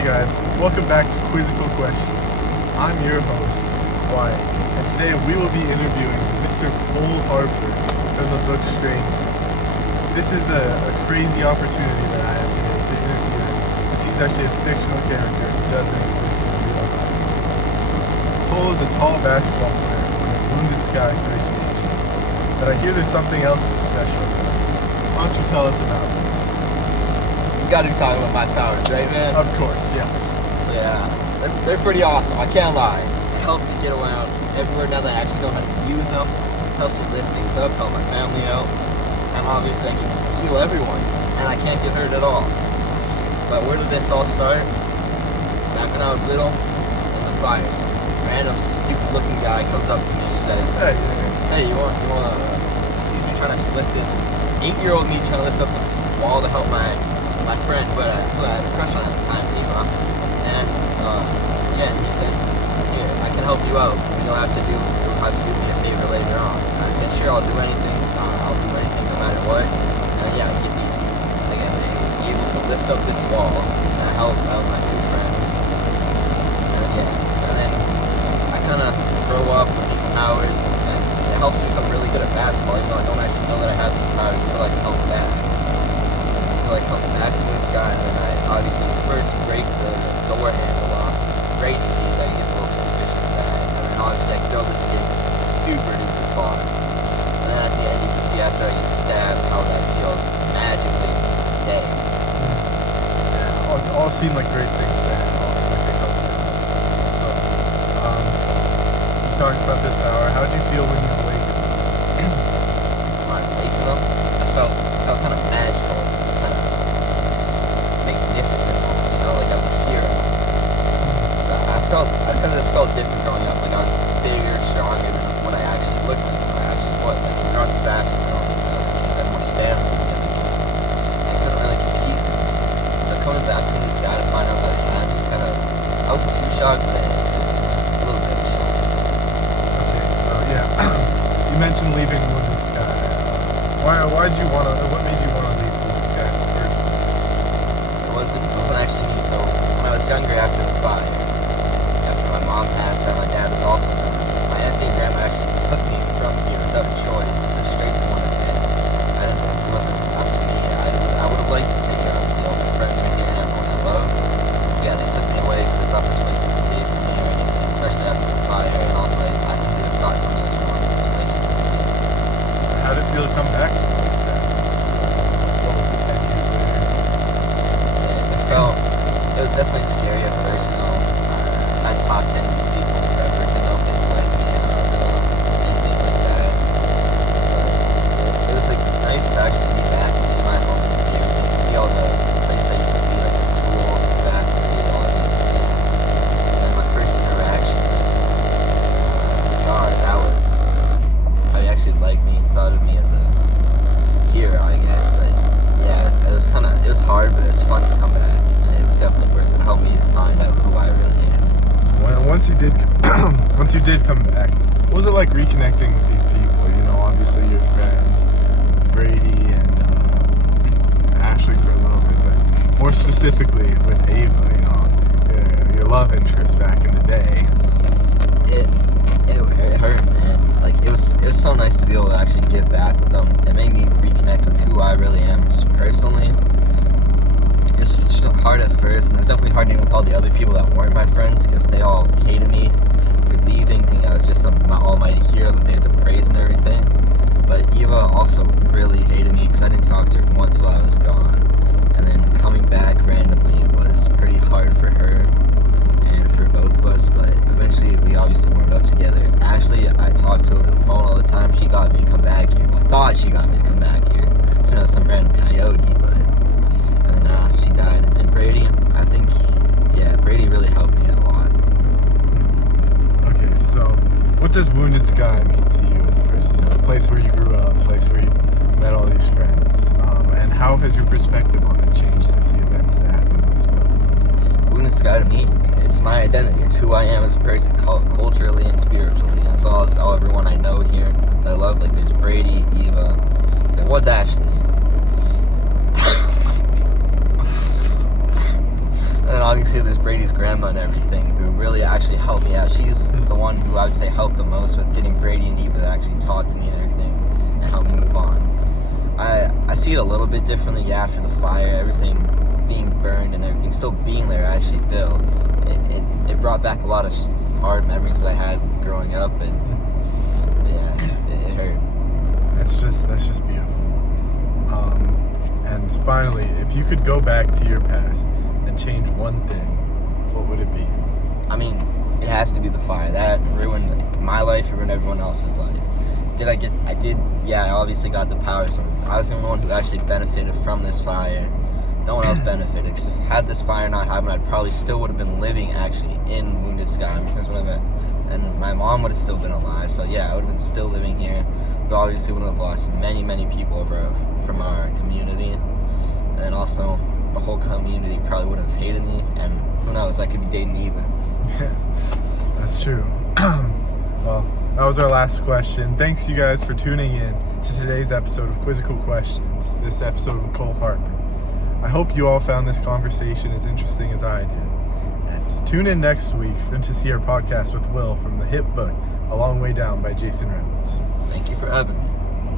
Hey guys, welcome back to Quizzical Questions. I'm your host, Wyatt, and today we will be interviewing Mr. Cole Harper from the book Stranger. This is a crazy opportunity that I have today to interview him, because he's actually a fictional character who doesn't exist in real life. Cole is a tall basketball player from Wounded Sky First Nation, but I hear there's something else that's special. Why don't you tell us about this? You gotta be talking about my powers, right, man? Of course, yeah. So yeah, they're pretty awesome. I can't lie. It helps me get around everywhere now that I actually know how to use them. It helps me lift things up, help my family out, and obviously I can heal everyone, and I can't get hurt at all. But where did this all start? Back when I was little, in the fire, some random stupid-looking guy comes up to me and says, "Hey, you want sees me trying to lift this 8-year-old me trying to lift up this wall to help my friend, who I had a crush on at the time, Eva, and he says, "Here, I can help you out. You'll have to do me a favor later on." And I said, "Sure, I'll do anything. I'll do anything no matter what." And I get these, able to lift up this wall and help out my two friends. And then I kind of grow up with these powers, and it helps me become really good at basketball, even though I don't actually know that I have these powers until I come back. Come back to Wounded Sky, and then I obviously first break the door handle off. Brady sees that, he gets a little suspicious of that, and then obviously I can throw this kid super duper far. And then at the end you can see after I get stabbed how that feels magically dead. Yeah, it all seem like great things to have. All seem like they help you. So, you talked about this power. How did you feel when you awakened? When I awakened up, I felt kind of magical. I just felt different growing up. Like I was bigger, stronger than what I actually looked like, what I actually was. I could run faster than all the other kids. I had more stamina than the other kids. I couldn't really compete. So coming back to the sky to find out that I had was kind of, I wasn't too shocked, but it was a little bit of a shock. Okay, so yeah, you mentioned leaving Wounded Sky. Why did you want to? What made you want to leave Wounded Sky in the first place? It wasn't actually me. So when I was younger, after the fire. My mom passed and my dad was also there. My auntie and grandma actually took me from here without a choice to straight to one of them. It wasn't up to me. I would have liked to stay here. Obviously, all my friends were here and everyone I love. Yeah, they took me away because I thought this place would be safe from me or anything, especially after the fire. And also, I think they just thought something was wrong with this place. How did it feel to come back to Wounded Sky? What was it, 10 years later? It was definitely scary at first. I talked to people forever to know if they like me or anything like that. But it was nice to actually be back and see my home and see everything, and see all the place I used to be, like the school, the factory, all this. And my first interaction with God, that was how he actually liked me, thought of me as a hero, I guess. But yeah, it was hard, but it was fun to come back, and it was definitely worth it. It helped me find out who I really am. Once you did come back, what was it like reconnecting with these people? You know, obviously your friends, Brady and Ashley for a little bit, but more specifically with Ava, you know, your love interest back in the day. It hurt, man. Like it was so nice to be able to actually give back with them. It made me reconnect with who I really am personally. It was hard at first, and it was definitely hard dealing with all the other people that weren't my friends, because they all hated me for leaving, thinking I was just some almighty hero that they had to praise and everything. But Eva also really hated me because I didn't talk to her once while I was gone. And then coming back randomly was pretty hard for her and for both of us, but eventually we obviously warmed up together. Ashley, I talked to her over the phone all the time. She got me to come back here. Well, I thought she got me to come back here. So now some random coyote, but she died. And Brady, I think, Brady really helped me a lot. Okay, so what does Wounded Sky mean to you as a person? You know, the place where you grew up, the place where you met all these friends, and how has your perspective on it changed since the events that happened in this book? Wounded Sky to me, it's my identity. It's who I am as a person, culturally and spiritually. As well as all everyone I know here that I love. Like there's Brady, Eva, there was Ashley. And obviously there's Brady's grandma and everything who really actually helped me out. She's the one who I would say helped the most with getting Brady and Eva to actually talk to me and everything and help me move on. I see it a little bit differently after the fire, everything being burned and everything still being there actually builds. It brought back a lot of hard memories that I had growing up, and yeah, it hurt. That's just beautiful. And finally, if you could go back to your past and change one thing, what would it be? I mean, it has to be the fire. That ruined my life, it ruined everyone else's life. I obviously got the powers. I was the only one who actually benefited from this fire. No one else benefited, because if had this fire not happened, I probably still would have been living actually in Wounded Sky, and my mom would have still been alive. So yeah, I would have been still living here. We obviously would have lost many, many people from our community, and then also the whole community probably would have hated me, and who knows, I could be dating Eva. Yeah, that's true. Well, that was our last question. Thanks you guys for tuning in to today's episode of Quizzical Questions, this episode with Cole Harper. I hope you all found this conversation as interesting as I did. And tune in next week to see our podcast with Will from the hit book A Long Way Down by Jason Reynolds. Thank you for having me.